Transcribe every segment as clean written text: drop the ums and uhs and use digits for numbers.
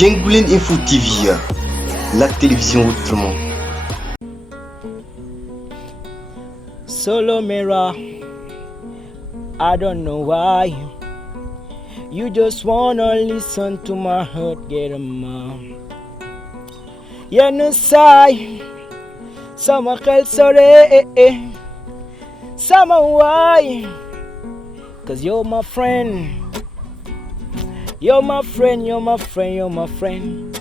Jengoulen Info TV, la télévision autrement. Solo Mira, I don't know why. You just wanna listen to my heart get a mom. Yenn saay sama xel sore sama waay, cause you're my friend. You're my friend, you're my friend, you're my friend.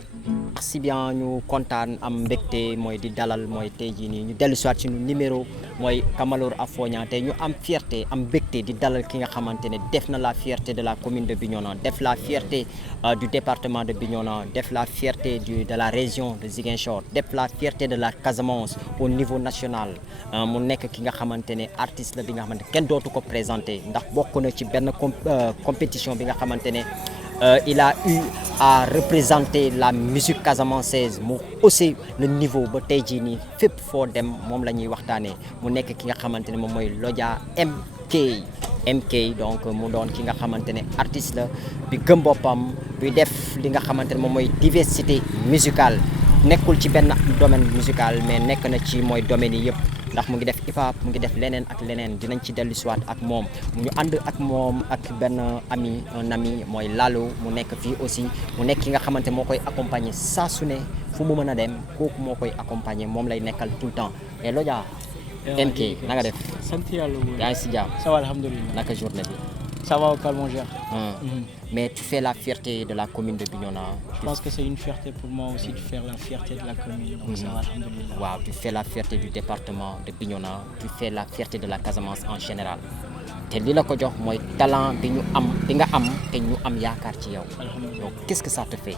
Si bien ñu kontaan am mbégte mooy di dalal mooy tey jii nii ñu dellu si waat suñu numéro mooy Kamalor Afogna tey ñu am fierté am mbégte di dalal ki nga xamante ne def na la fierté de la commune de Bignona, def la fierté du département de Bignona, def la fierté de la région de Ziguinchor, def la fierté de la Casamance au niveau national. Mu nekk ki nga xamante ne artiste la bi nga xamante ne kenn dootu ko présenté ndax bokk na ci benn compétition bi nga xamante ne il a eu à représenter la musique casamançaise mu aussi le niveau ba tey jii nii fépp foo dem moom la ñuy waxtaanee mu nekk ki nga xamante ne moom mooy Lodja MK donc mu doon ki nga xamante ne artiste la bi gëm boppam bi def li nga xamante ne moom mooy diversité musicale nekkul ci benn domaine musical mais nekk na ci mooy domaine yi yëpp ndax mu ngi def hip hop mu ngi def leneen ak leneen dinañ ci dellu siwaat ak moom ñu ànd ak moom ak benn ami un ami mooy Lalo mu nekk fii aussi mu nekk ki nga xamante moo koy accompagner saa su ne fu mu mën a dem kooku moo koy accompagner moom lay nekkal tout le temps et Lodja MK na nga def. sant yàlla bu yaa ngi si jàmm. ça va alhamdulilah. naka journée bi. ça va au calme on gère. Mais tu fais la fierté de la commune de Bignona. Je pense que c'est une fierté pour moi aussi de faire la fierté de la commune. Donc ça va alhamdulilah. Wow, tu fais la fierté du département de Bignona, tu fais la fierté de la Casamance en général. te li la ko jox mooy talent bi ñu am bi nga am te ñu am yaakaar ci yow. Donc qu'est-ce que ça te fait?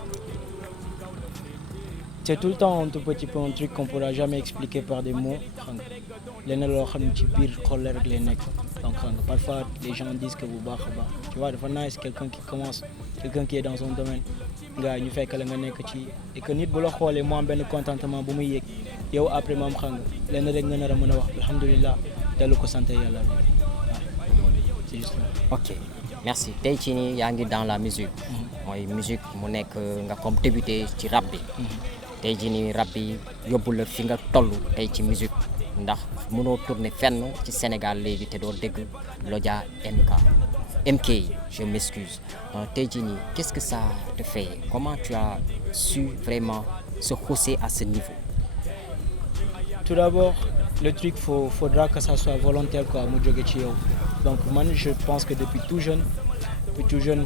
C'est tout le temps un tout petit peu un truc qu'on pourra jamais expliquer par des mots. leneen loo xam ne ci biir xol la rek lay nekk donc parfois les gens disent que bu baax a baax tu vois dafa nice quelqu'un qui commence quelqu'un qui est dans un domaine nga ñu fekk la nga nekk ci et que nit bu la xoolee mu am benn contentement bu muy yëg yow après moom xam nga lenn rek nga nar a mën a wax alhamdulilah dellu ko sant yàlla waaw c'est juste ça. Ok merci tey ci nii yaa ngi dans la musique mooy musique mu nekk nga comme débuté ci rap bi tey ci nii rap bi yóbbu la fi nga toll tey ci musique ndax mënoo tourner fenn ci Sénégal léegi te doo dégg Lodja MK je m'excuse tey jii nii qu'est-ce que ça te fait comment tu as su vraiment se hausser à ce niveau? Tout d'abord le truc faudra que ça soit volontaire quoi mu jóge ci yow donc man je pense que depuis tout jeune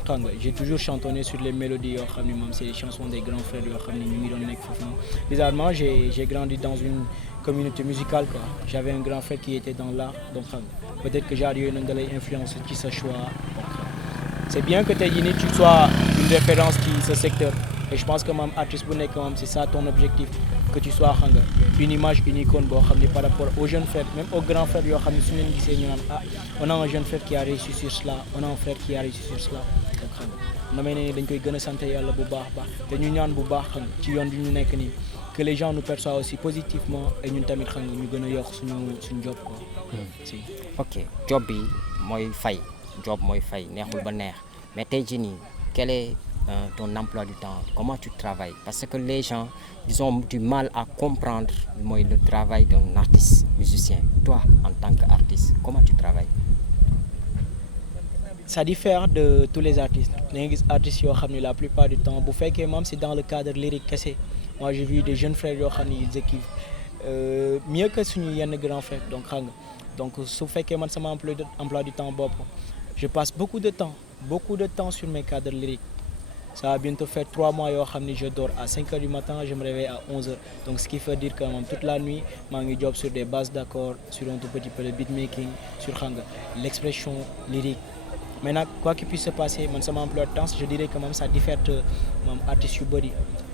xam nga j'ai toujours chantonné sur les mélodies yoo xam ne moom c'est les chansons des grands frères yoo xam ne ñu ngi doon nekk foofu noonu bizarrement j'ai grandi dans une communauté musicale quoi j'avais un grand frère qui était dans l'art donc xam nga peut-être que genre yooyu noonu da lay influencer ci sa choix donc c'est bien que tey jii nii tu sois une référence ci ce secteur et je pense que moom artiste bu nekk moom c'est ça ton objectif que tu sois xam nga une image une icône boo xam ne par rapport aux jeunes frères même aux grands frères yoo xam ne su leen gisee ñu naan ah on a un jeune frère qui a réussi sur cela on a un frère qui a réussi sur cela donc xam nga damay ne dañ koy gën a sant yàlla bu baax baax te ñu ñaan bu baax xam nga ci yoon bi ñu nekk nii que les gens nous perçoivent aussi positivement et ñun tamit xam nga ñu gën a yokk suñu job quoi. si ok job bi mooy fay job mooy fay neexul ba neex mais tey jii nii quel est ton emploi du temps comment tu travailles parce que les gens ils ont du mal à comprendre mooy le travail d'un artiste musicien toi en tant qu'artiste comment tu travailles? Ça diffère de tous les artistes da nga gis artistes yoo xam ne la plupart du temps bu fekkee moom c'est dans le cadre lyrique kese moi j'ai vu des jeunes frères yoo xam ne ils écrivent mieux que suñu yenn grands frères donc xam nga donc su fekkee man sama emploi du temps bopp je passe beaucoup de temps sur mes cadres lyriques ça va bientôt faire 3 mois yoo xam ne je dors à 5 heures du matin je me réveille à 11 heures donc ce qui veut dire que moom toute la nuit maa ngi job sur des bases d'accords sur un tout petit peu de beatmaking sur xam nga l'expression lyrique. Maintenant quoi qu'il puisse se passer man sama emploi de temps je dirais que moom ça diffère de moom artistes yu bëri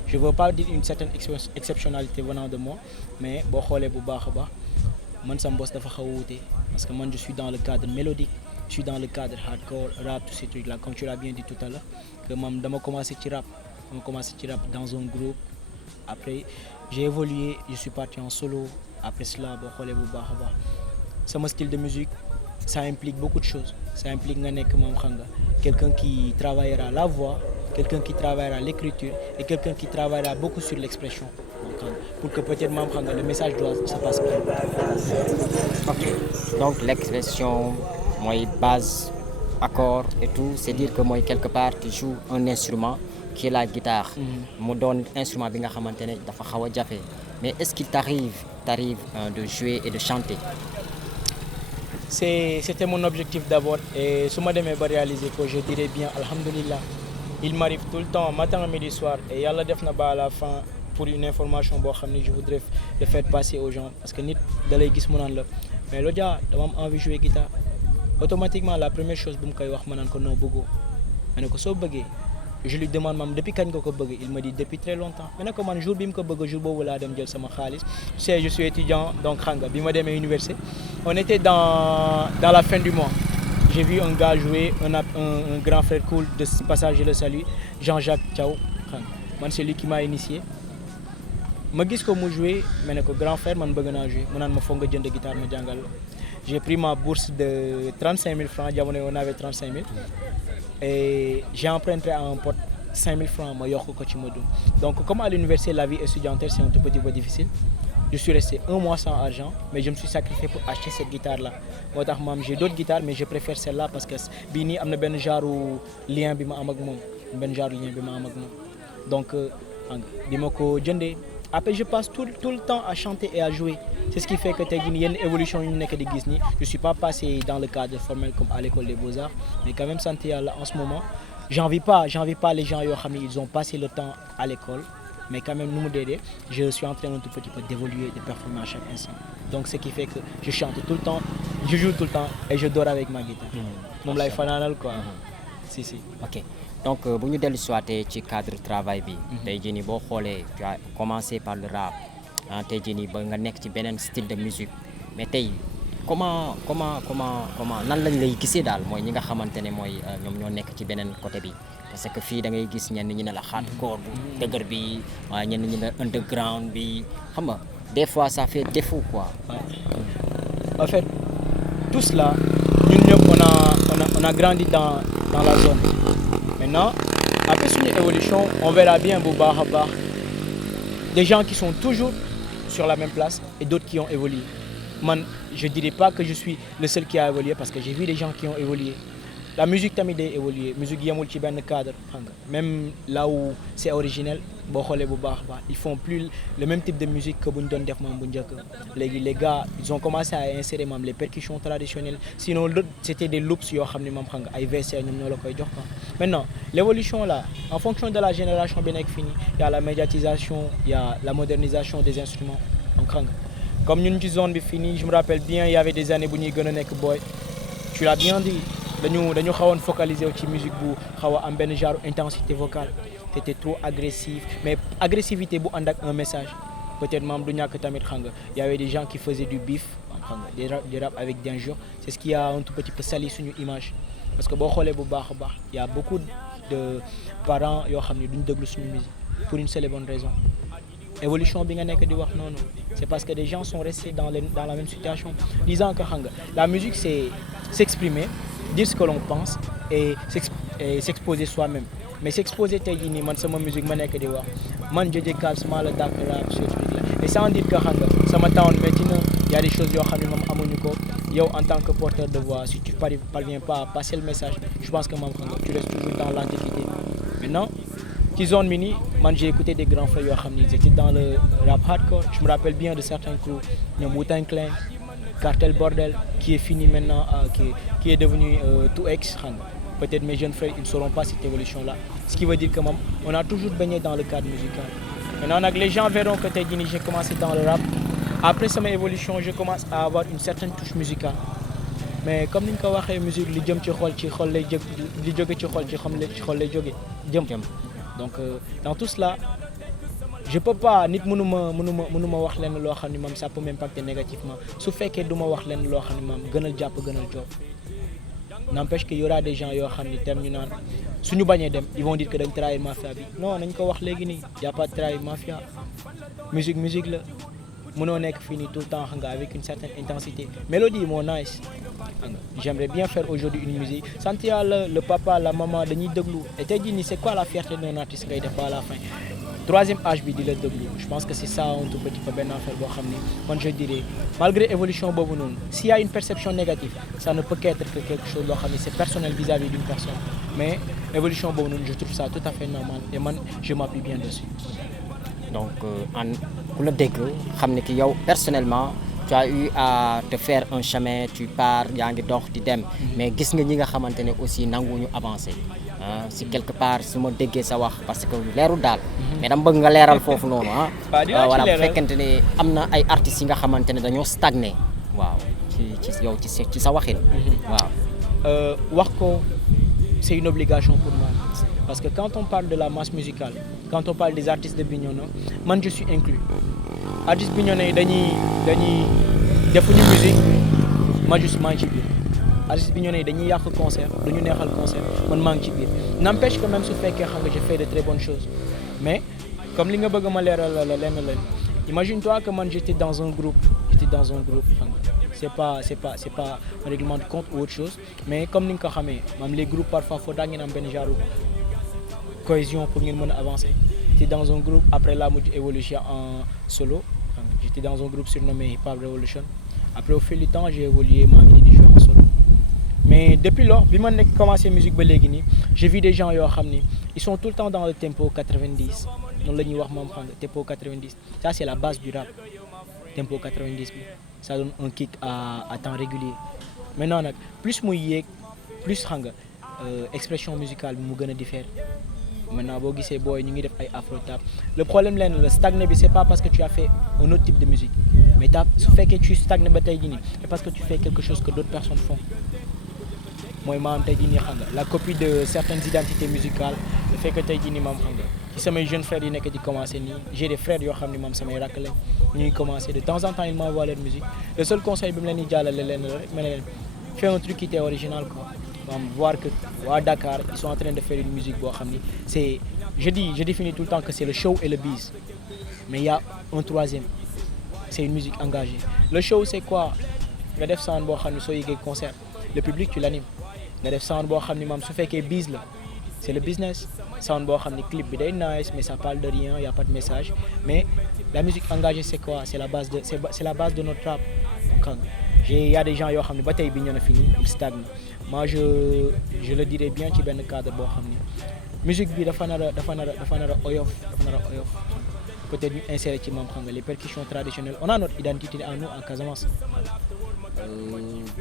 je veux pas dire une certaine exceptionnalité venant de moi mais boo xoolee bu baax a baax man sama boss dafa xaw a wuute parce que man je suis dans le cadre mélodique je suis dans le cadre hardcore rap tous ces trucs là comme tu l'as bien dit tout à l'heure que moom dama commencé ci rap dans un groupe après j'ai évolué je suis parti en solo après cela boo xoolee bu baax a baax sama style de musique ça implique beaucoup de choses ça implique nga nekk moom xam nga quelqu'un qui travaillera la voix quelqu'un qui travaillera l'écriture et quelqu'un qui travaillera beaucoup sur l'expression. Donc, pour que peut-être même le message doit se passer bien. Ok. Donc l'expression, moi, base, accord et tout, c'est dire que moi, quelque part, tu joues un instrument qui est la guitare. Mu doon instrument bi nga xamante ne dafa xaw a jafe mais est-ce qu'il t'arrive de jouer et de chanter? C'était mon objectif d'abord et su ma demee ba réaliser que je dirais bien alhamdulillah. Il m'arrive tout le temps matin midi soir et yàlla def na ba à la fin pour une information boo xam ni je voudrais le faire passer aux gens parce que nit da lay gis mu naan la mais Lodja dama am envie jouer guitare automatiquement la première chose bu mu koy wax ma naan ko non bëggoo ma ne ko soo bëggee je lui demande même depuis quand nga ko bëgg il me dit depuis très longtemps ma ne ko man jour bi mu ko bëgg jour boobu laa dem jël sama xaalis tu sais je suis étudiant donc xam nga bi ma demee université on était dans la fin du mois j'ai vu un gars jouer un grand frère cool de ce passage je le salue Jean-Jacques Thiaw xam nga man c'est lui qui m'a initié ma gis ko mu jouer ma ne ko grand frère man bëgg naa jouer mu naan ma foog nga jënd guitare ma jàngal la j'ai pris ma bourse de 35 000 francs jamono on avait 35 000 et j'ai emprunté à un pote 5 000 francs ma yokk ko ci ma dund donc comme à l'université la vie étudiantine c'est un tout petit peu difficile je suis resté un mois sans argent mais je me suis sacrifié pour acheter cette guitare là moo tax maam j'ai d'autres guitares mais je préfère celle-là parce que bii nii am na benn genre lien bi ma am ak moom donc bi ma ko jëndee après je passe tout le temps à chanter et à jouer c'est ce qui fait que tey jii nii yenn évolution yu ñu nekk di gis nii je suis pas passé dans le cadre formel comme à l'école des beaux-arts mais quand même sant yàlla en ce moment j'envie pas les gens yoo xam ne ils ont passé le temps à l'école mais quand même nu mu dee je suis en train un tout petit peu d'évoluer de performer à chaque instant donc ce qui fait que je chante tout le temps je joue tout le temps et je dors avec ma guitare moom lay fanaanal quoi si ok donc bu ñu dellu siwaatee ci cadre travail bi tey jii nii boo xoolee tu as commencé par le rap tey jii nii ba nga nekk ci beneen style de musique mais tey comment nan lañ lay gisee daal mooy ñi nga xamante ne mooy ñoom ñoo nekk ci beneen côté bi parce que fii da ngay gis ñenn ñi ne la hardcore bu dëgër bi waaye ñenn ñi ne underground bi xam nga des fois ça fait défaut quoi. En fait tout cela ñun ñëpp on a grandi dans la zone maintenant après suñu évolution on verra bien bu baax a baax des gens qui sont toujours sur la même place et d'autres qui ont évolué man je dirais pas que je suis le seul qui a évolué parce que j'ai vu des gens qui ont évolué la musique tamit day évoluer musique yemul ci benn cadre xam nga même là où c'est originel boo xoolee bu baax ils font plus le même type de musique que bu ñu doon def moom bu njëkk léegi les gars ils ont commencé à insérer même les percussions traditionnelles sinon l'autre c'était des loops yoo xam ne moom xam nga ay VC ñoom ñoo la koy jox quoi maintenant l'évolution là en fonction de la génération bi nekk fii nii il y a la médiatisation il y a la modernisation des instruments donc xam nga comme ñun ci zone bi fii nii je me rappelle bien il y avait des années bu ñuy gën a nekk boy tu l'as bien dit dañu xawoon focaliser wu ci musique bu xaw a am benn genre intensité vocale c'était trop agressif mais agressivité bu ànd ak un message peut-être maam du ñàkk tamit xam nga il y avait des gens qui faisaient du bif xam nga des rap avec d'injures c'est ce qui a un tout petit peu sali suñu image parce que boo xoolee bu baax a baax il y a beaucoup de parents yoo xam ne duñ déglu suñu musique pour une seule et bonne raison évolution bi nga nekk di wax noonu c'est parce que des gens sont restés dans la même situation disant que xam nga la musique c'est s'exprimer dire ce que l'on pense et s'exposer soi-même mais s'exposer tey jii nii man sama musique ma nekk di wax man Jodje Calce maa la dàkk rap sur truc là et sans dire que xam nga sama town métti na y a des choses yoo xam ne moom amuñu ko yow en tant que porteur de voix si tu parviens pas à passer le message je pense que moom xam nga tu restes toujours dans l'antiquité maintenant ci zone bi nii man j'ai écouté des grands frères yoo xam ni ils étaient dans le rap hardcore je me rappelle bien de certains crews ñoom Wu-Tang Clan Cartel Bordel qui est fini maintenant qui est devenu 2X xam nga peut-être mes jeunes frères ils ne sauront pas cette évolution là ce qui veut dire que moom on a toujours baigné dans le cadre musical maintenant nag les gens verront que tey jii nii j'ai commencé dans le rap après sama évolution je commence à avoir une certaine touche musicale mais comme ni ñu ko waxee musique li jëm ci xol lay jóg li jóge ci xol lay jóge jëm donc dans tout cela je peux pas nit mënuma wax leen loo xam ne moom ça peut m'impacter négativement su fekkee du ma wax leen loo xam ne moom gënal jàpp gënal job n'empêche que y aura des gens yoo xam ne tem ñu naan suñu bañee dem ils vont dire que dañ trahir mafia bi non nañ ko wax léegi nii y a pas de trahir mafia musique la mënoo nekk fii nii tout le temps xam nga avec une certaine intensité mélodie yi moo nice xam nga j'aimerais bien faire aujourd'hui une musique sant yàlla le papa la maman dañuy déglu et tey jii nii c'est quoi la fierté d'un artiste ngay def ba à la fin troisième âge bi di la déglu je pense que c'est ça un tout petit peu benn affaire boo xam ni man je dirais malgré évolution boobu noonu s'il y a une perception négative ça ne peut qu'être que quelque chose loo xam ni c'est personnel vis-à-vis d'une personne mais évolution boobu noonu je trouve ça tout à fait normal et man je m'appuie bien dessus. donc en ku la dégg xam ne ki yow personnellement tu as eu à te faire un chemin tu pars yaa ngi dox di dem mais gis nga ñi nga xamante ne aussi nanguwuñu avancer si quelque part su ma déggee sa wax parce que leerul daal mais dama bëgg nga leeral foofu noonu voilà bu fekkente ne am na ay artistes yi nga xamante ne dañoo stagné waaw ci yow ci sa waxin waaw wax ko c'est une obligation pour moi parce que quand on parle de la masse musicale quand on parle des artistes de Bignona man je suis inclus artistes Bignona yi dañuy defuñu musique ma juste maa ngi ci biir artistes Bignona yi dañuy yàq concert dañu neexal concert man maa ngi ci biir n'empêche que même su fekkee xam nga j'ai fait de très bonnes choses mais comme li nga bëgg ma leeral la lenn imagine-toi que man j'étais dans un groupe xam nga c'est pas un règlement de compte ou autre chose mais comme ni nga ko xamee maam les groupes parfois faut daa ngeen am benn genre cohésion pour ngeen mën a avancer j'étais dans un groupe après la mujj évolué en solo j'étais dans un groupe surnommé Hip Hop Revolution après au fil du temps j'ai évolué maa ngi di jouer en solo mais depuis lors bi ma nekk commencé musique ba léegi nii j'ai vu des gens yoo xam ni ils sont tout le temps dans le tempo 90 noonu la ñuy wax moom xam nga tempo 90 ça c'est la base du rap tempo 90 bi ça donne un kick à temps régulier maintenant nag plus muy yéeg plus xam nga expression musicale bi mu gën a diffère maintenant boo gisee booy ñu ngi def ay afro tap le problème lenn la stagné bi c'est pas parce que tu as fait un autre type de musique mais su fekkee tu stagné ba tey jii nii c'est parce que tu fais quelque chose que d'autres personnes font mooy maanaam tey jii nii xam nga la copie de certaines identités musicales le fait que tey jii nii maam xam nga ci samay jeunes frères yi nekk di commencer nii j'ai des frères yoo xam ne maam samay rakk lañ ñuy commencer de temps en temps ils m'envoient leur musique le seul conseil bi mu leen di jàllale leen la rek ma ne leen fais un truc qui t'est original quoi maam voir que waa Dakar ils sont en train de faire une musique boo xam ni c'est je définis tout le temps que c'est le show et le bise mais il y a un troisième c'est une musique engagée le show c'est quoi nga def sound boo xam ne soo yëgee concert le public tu l'animes nga def sound boo xam ni maam su fekkee bise la c'est le business sound boo xam ni clip bi day nice mais ça parle de rien y a pas de message mais la musique engagée c'est quoi c'est la base de notre rap donc il y a des gens yoo xam ne ba tey bi ñu na fini ils stagnent moi je le dirais bien ci benn cadre boo xam ni musique bi dafa nar a oyof peut-être ñu insérer ci moom xam nga les percussions traditionnelles on a notre identité à nous en Casamance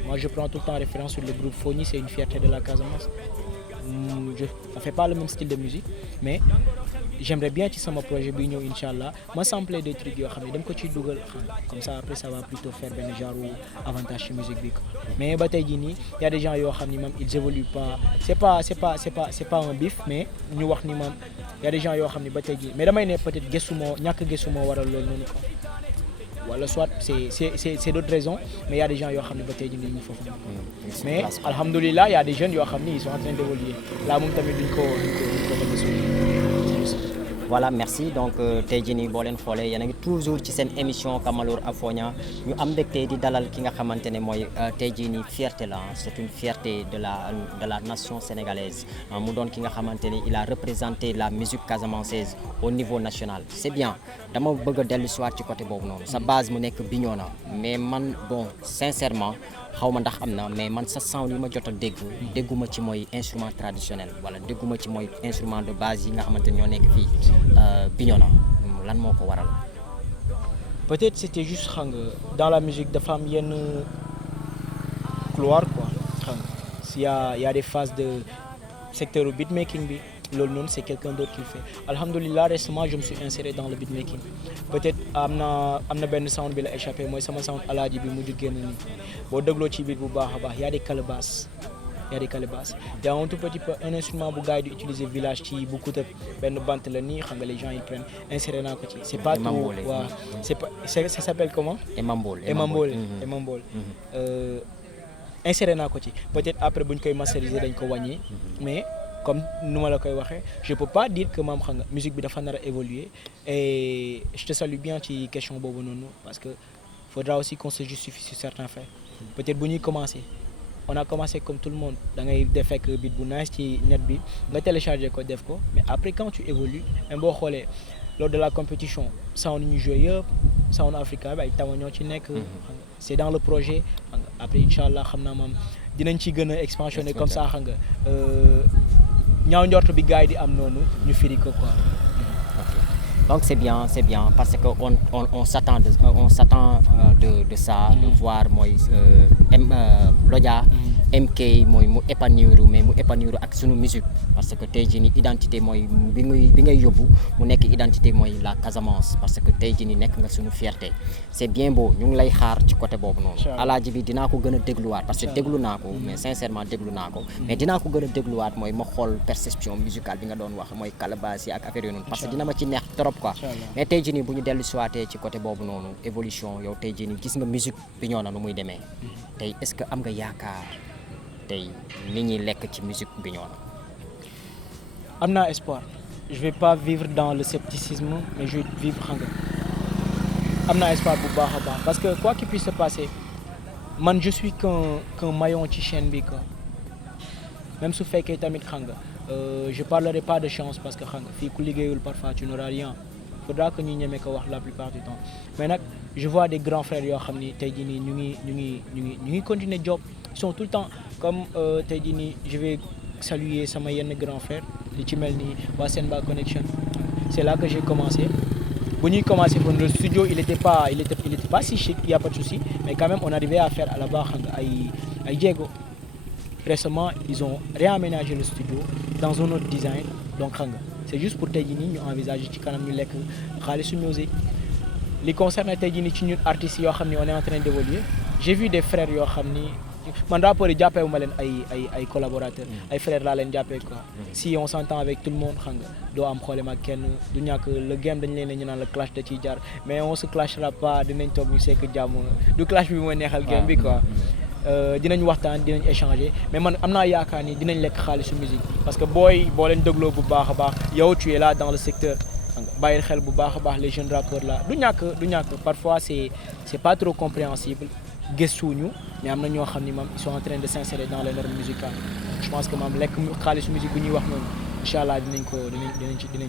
moi je prends tout le temps référence sur le groupe Fogni c'est une fierté de la Casamance ça fait pas le même style de musique mais j'aimerais bien ci sama projet bi ñëw inchallah ma sampler des trucs yoo xam ne dama ko ciy dugal xam comme ça après ça va plutôt faire benn genre avantage ci musique bi quoi mais ba tey jii nii y a des gens yoo xam ni même ils évoluent pas c'est pas un bif mais ñu wax ni même y a des gens yoo xam ni ba tey jii mais damay ne peut-être ñàkk gëstu moo waral loolu noonu quoi wala soit c'est d'autres raisons mais y a des gens yoo xam ne ba tey jii nii ñu foofu mais alhamdoulillah y a des jeunes yoo xam ni ils sont en train d'évoluer là moom tamit duñ ko voilà merci donc tey jii nii boo leen xoolee yéen a ngi toujours ci seen émission Kamalor Afogna ñu am mbégte di dalal ki nga xamante ne mooy tey jii nii fierté la c'est une fierté de la nation sénégalaise mu doon ki nga xamante ni il a représenté la musique casamançaise au niveau national c'est bien dama bëgg a dellu si waat ci côté boobu noonu sa base mu nekk Bignona mais man bon sincèrement xaw ma ndax am na mais man sa sound yi ma jot a dégguma ci mooy instrument traditionnel wala dégguma ci mooy instrument de base yi nga xamante ni ñoo nekk fii Bignona lan moo ko waral. peut-être c'était juste xam nga dans la musique dafa am yenn couloir quoi xam nga y a des phases de secteur du beatmaking bi loolu noonu c'est quelqu'un d'autre qui le fait alhamdoulilah récemment je me suis inséré dans le beatmaking peut-être am na benn sound bi la échappé mooy sama sound alaaji bi mujj génn nii boo dégloo ci beat bu baax a baax y a des calebasses y a un tout petit peu un instrument bu gars yi di utiliser village ci bu kutëb benn bant la nii xam nga les gens ils prennent inséré naa ko ci c'est pas tout waaw c'est pas ça s'appelle comment Emambol inséré naa ko ci peut-être après bu ñu koy masteriser dañ ko wàññi mais comme nous la koy waxee je peux pas dire que maam xam nga musique bi dafa nar a évoluer et je te salue bien ci question boobu noonu parce que faudra aussi qu'on se justifie sur certains faits peut-être bu ñuy commencer on a commencé comme tout le monde da ngay def fekk beat bu nice ci net bi nga télécharger ko def ko mais après quand tu évolues même boo xoolee lors de la compétition sound ñu joué yëpp sound africain bi ay tawa ñoo ci nekk c'est dans le projet après inchallah xam naa moom dinañ ci gën a expansionner comme ça xam nga ñaaw njort bi gars yi di am noonu ñu firi ko quoi. Donc c'est bien parce que on s'attend de ça de voir mooy Lodja MK mooy mu épanouir mais mu épanouir ak sunu musique parce que tey jii nii identité mooy bi ngay yóbbu mu nekk identité mooy la Casamance parce que tey jii nii nekk nga sunu fierté c'est bien beau ñu ngi lay xaar ci côté boobu noonu. alaaji bi dinaa ko gën a dégluwaat parce que déglu naa ko mais sincèrement déglu naa ko mais dinaa ko gën a dégluwaat mooy ma xool perception musicale bi nga doon wax mooy calebasse yi ak affaire yooyu noonu parce que dina ma ci neex trop quoi. mais tey jii nii bu ñu dellu siwaatee ci côté boobu noonu évolution yow tey jii nii gis nga musique Bignona nu muy demee tey est-ce que am nga yaakaar tey nit ñi lekk ci musique Bignona. am naa espoir je vais pas vivre dans le scepticisme mais je vais vivre xam nga am naa espoir bu baax a baax parce que quoi qu'il puisse se passer man je suis qu'un maillon ci chaîne bi quoi même su fekkee tamit xam nga je parlerai pas de chance parce que xam nga fii ku liggéeyul parfois tu n'auras rien. Faudra que ñu ñeme ko wax la plupart du temps mais nag je vois des grands frères yoo xam ni tey jii nii ñu ngi continuer job ils sont tout le temps comme tey jii nii je vais saluer sama yenn grands frères li ci mel ni waa Senba Connection c'est là que j'ai commencé bu ñuy commencé pour le studio il était pas si chic il y a pas de souci mais quand même on arrivait à faire à la base xam nga ay jéego récemment ils ont réaménagé le studio dans un autre design donc xam nga c'est juste pour tey jii nii ñu envisager ci kanam ñu lekk xaalisu musique li concerne tey jii nii ci ñun artistes yoo xam ni on est en train d'évoluer j'ai vu des frères yoo xam ni man rappeurs yi jàppee wu ma leen ay collaborateurs ay frères laa leen jàppee quoi si on s'entend avec tout le monde xam nga doo am problème ak kenn du ñàkk le game dañ leen ñu naan le clash da ciy jaar mais on se clashera pas dinañ toog ñu sekk jàmm du clash bi mooy neexal game bi quoi dinañ waxtaan dinañ échanger mais man am naa yaakaar ni dinañ lekk xaalisu musique parce que boo leen dégloo bu baax a baax yow tu es là dans le secteur bàyyil xel bu baax a baax les jeunes rappeurs là du ñàkk parfois c'est pas trop compréhensible gëstuñu mais am na ñoo xam ni moom ils sont en train de s'insérer dans les normes musicales je pense que moom lekk xaalisu musique bu ñuy wax noonu incha allah dinañ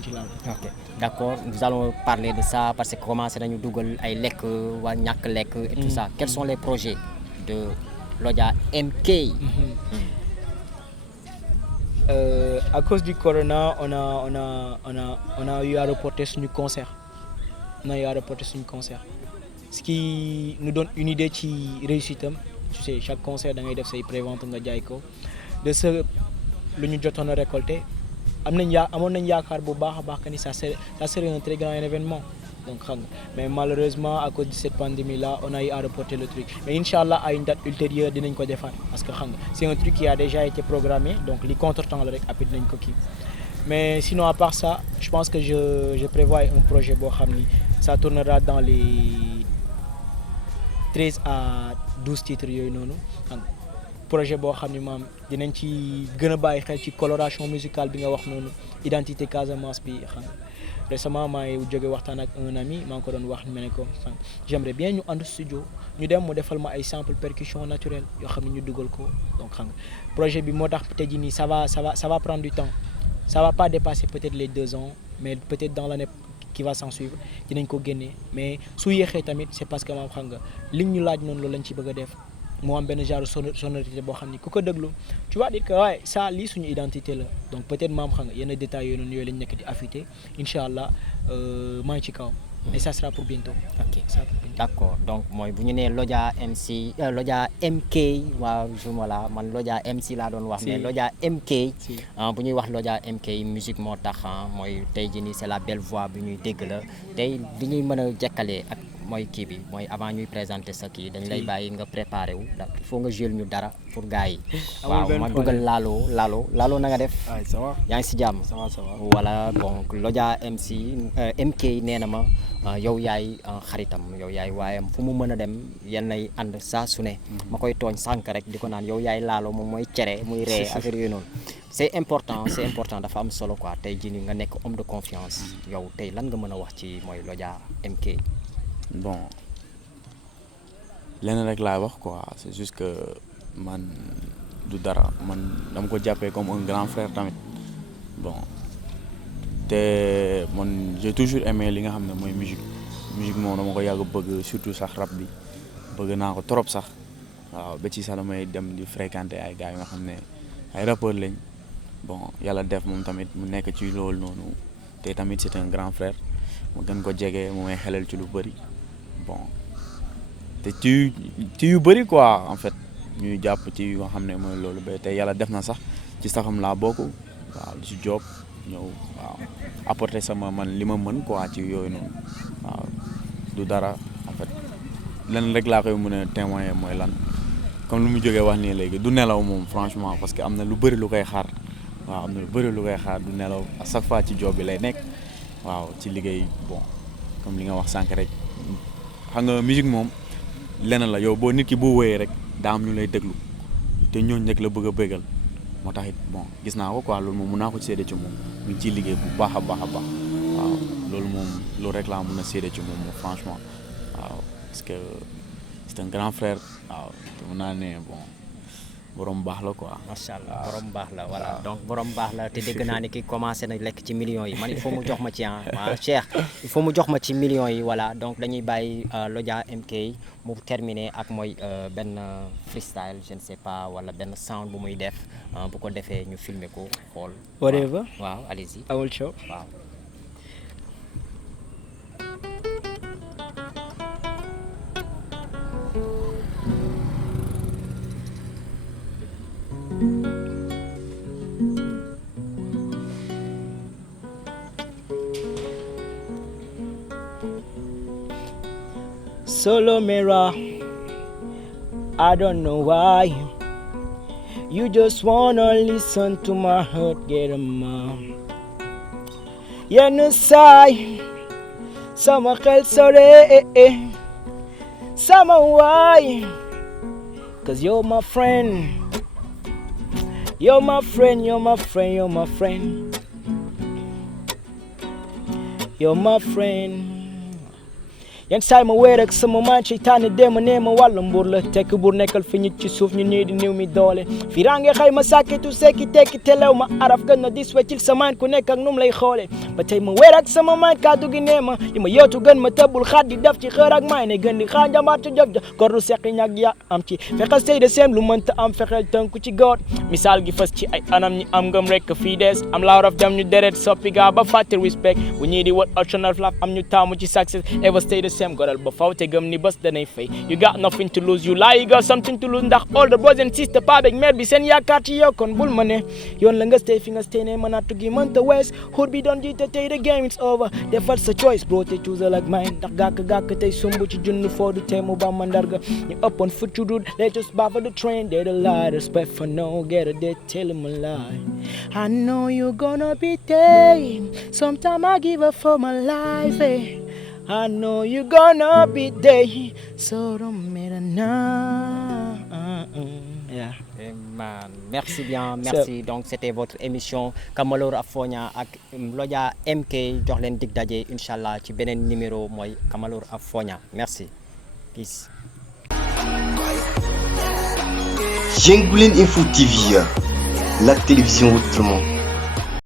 ci laal. ok d'accord nous allons parler de ça parce que commencé nañu dugal ay lekk waa ñàkk lekk et tout ça quels sont les projets de Lodja MK. À cause du corona on a eu à reporter suñu concert ce qui nous donne une idée ci réussite am tu sais chaque concert da ngay def say prévente nga jaay ko de ce lu ñu jotoon a récolter amoon nañ yaakaar bu baax a baax que ni ça serait un très grand événement donc xam nga mais malheureusement à cause de cette pandémie là on a eu à reporter le truc mais inchallah à une date ultérieure dinañ ko defaat parce que xam nga c'est un truc qui a déjà été programmé donc li contretemps la rek après dinañ ko kii mais sinon à part ça je pense que je prévois un projet boo xam ni ça tournera dans les 13 à 12 titres yooyu noonu xam nga projet boo xam ni maam dinañ ci gën a bàyyi xel ci coloration musicale bi nga wax noonu identité Casamance bi xam nga récemment maa ngi jóge waxtaan ak un ami maa ngi ko doon wax ma ne ko j'aimerais bien ñu ànd studio ñu dem mu defal ma ay sample percussion naturelle yoo xam ne ñu dugal ko donc xam nga projet bi moo tax tey jii nii ça va prendre du temps ça va pas dépasser peut-être les 2 ans mais peut-être dans l'année qui va s'en suivre dinañ ko génnee mais su yéexee tamit c'est parce que maam xam nga liñ ñu laaj noonu loolu lañ ci bëgg a def moo am benn genre sonorité boo xam ni ku ko déglu tu vas dire que waaye ça lii suñu identité la donc peut-être maam xam nga yenn détails yooyu noonu yooyu lañ nekk di affûter incha allah maa ngi ci kaw mais ça sera pour bientôt. ok d'accord donc mooy bu ñu nee Lodja MC Lodja MK waaw jumala man Lodja MC laa doon wax mais Lodja MK bu ñuy wax Lodja MK musique moo tax mooy tey jii nii c'est la belle voix bi ñuy dégg la tey li ñuy mën a jekkalee ak mooy kii bi mooy avant ñuy présenter sa kii dañ lay bàyyi nga préparé wu il faut nga jouer ñu dara pour gars yi. waaw ma dugal Lalo na nga def. waaw ça va. yaa ngi si jàmm. ça va ça va. voilà bon Lodja MK nee na ma yow yaay xaritam yow yaay waayam fu mu mën a dem yal nay ànd saa su ne. ma koy tooñ sànq rek di ko naan yow yaay Lalo moom mooy cere muy ree affaire yooyu noonu. c'est important dafa am solo quoi tey jii nii nga nekk homme de confiance yow tey lan nga mën a wax ci mooy Lodja MK. bon lenn rek laay wax quoi c'est juste que man du dara man dama ko jàppee comme un grand frère tamit bon te man j'ai toujours aimé li nga xam ne mooy musique moom dama ko yàgg bëgg surtout sax rap bi bëgg naa ko trop sax waaw ba ci sax damay dem di fréquenter ay gars yi nga xam ne ay rappeurs lañ bon yàlla def moom tamit mu nekk ci loolu noonu te tamit c'est un grand frère mu gën ko jege mu may xelal ci lu bëri bon te ci yu bëri quoi en fait ñuy jàpp ci yu nga xam ne mooy loolu ba te yàlla def na sax ci saxam laa bokk waaw di si job ñëw waaw apporter sama man li ma mën quoi ci yooyu noonu waaw du dara en fait lenn rek laa koy mën a témoigner mooy lan comme lu mu jógee wax nii léegi du nelaw moom franchement parce que am na lu bëri lu koy xaar waaw am na lu bëri lu koy xaar du nelaw à chaque fois ci job bi lay nekk waaw ci liggéey bon comme li nga wax sànq rek xam nga musique moom lenn la yow boo nit ki boo wéyee rek daa am ñu lay déglu te ñooñu rek la bëgg a bëggal moo tax it bon gis naa ko quoi loolu moom mun naa ko séede ci moom ñu ngi ciy liggéey bu baax a baax waaw loolu moom loolu rek laa mun a séede ci moom franchement waaw parce que c'est un grand frère waaw te mun naa ne bon borom baax la quoi. macha allah borom baax la voilà donc borom baax la te dégg naa ni ki commencé na lekk ci millions yi man il faut mu jox ma ci Cheikh il faut mu jox ma ci millions yi voilà donc dañuy bàyyi Lodja MK mu terminer ak mooy benn freestyle je ne sais pas wala benn sound bu muy def bu ko defee ñu filmer ko xool. whatever waaw allez-y. I will show. waaw. Solo mirror, I don't know why you just wanna listen to my heart get a mom. Yenn saay sama xel sore sama waay, cause you're my friend, you're my friend, you're my friend, you're my friend, you're my friend. Yenn saay ma wéer ak sama man seytaane dema nee ma wàllu mbuur la tekk buur nekkal fi nit ci suuf ñu ñii di néew mi doole fi range xëy ma sàkkitu sekki tekki telew ma araf gën na dis weccil sa man ku nekk ak num lay xoole ba tey ma wéer ak sama man kàddu gi nee ma li ma yootu gën ma tëbbul xaat di def ci xër ak may ne gën di xaa njambaat ci jëf ja kordu seqi ñag ya am ci fexeel sey de seem lu mënta am fexeel tënku ci góor misaal gi fës ci ay anam ñi am ngëm rekk fii des am lot of them ñu deret soppi gaa ba fàtte respect bu ñii di wat optional flaf am ñu taamu ci success ever stay the same goral ba faw te gëm ni bés danay fay you got nothing to lose you lie you got something to lose ndax all the brothers and sisters pa beeg mère bi seen yaakaar ci yow kon bul ma ne yoon la nga stay fi nga stay ne mënaatu gi mënta wees xur bi doon jiite tey the game it's over defal sa choice bro te choose like mine ndax gàkk-gàkk tey sumb ci junn foodu tey mu ba mandarga ñu ëppoon fut you dude let us buy for the train they the lie respect for no get a they tell them a lie I know you gonna be there sometime I give up for my life I know you gonna be there, so don't matter now. Yeah. Man, merci bien, merci. Donc c'était votre émission Kamalor Afonia ak Lodja MK jox leen dig daje inchallah ci beneen numéro mooy Kamalor Afonia. Merci. Peace. Jengoulen Info TV, la télévision autrement.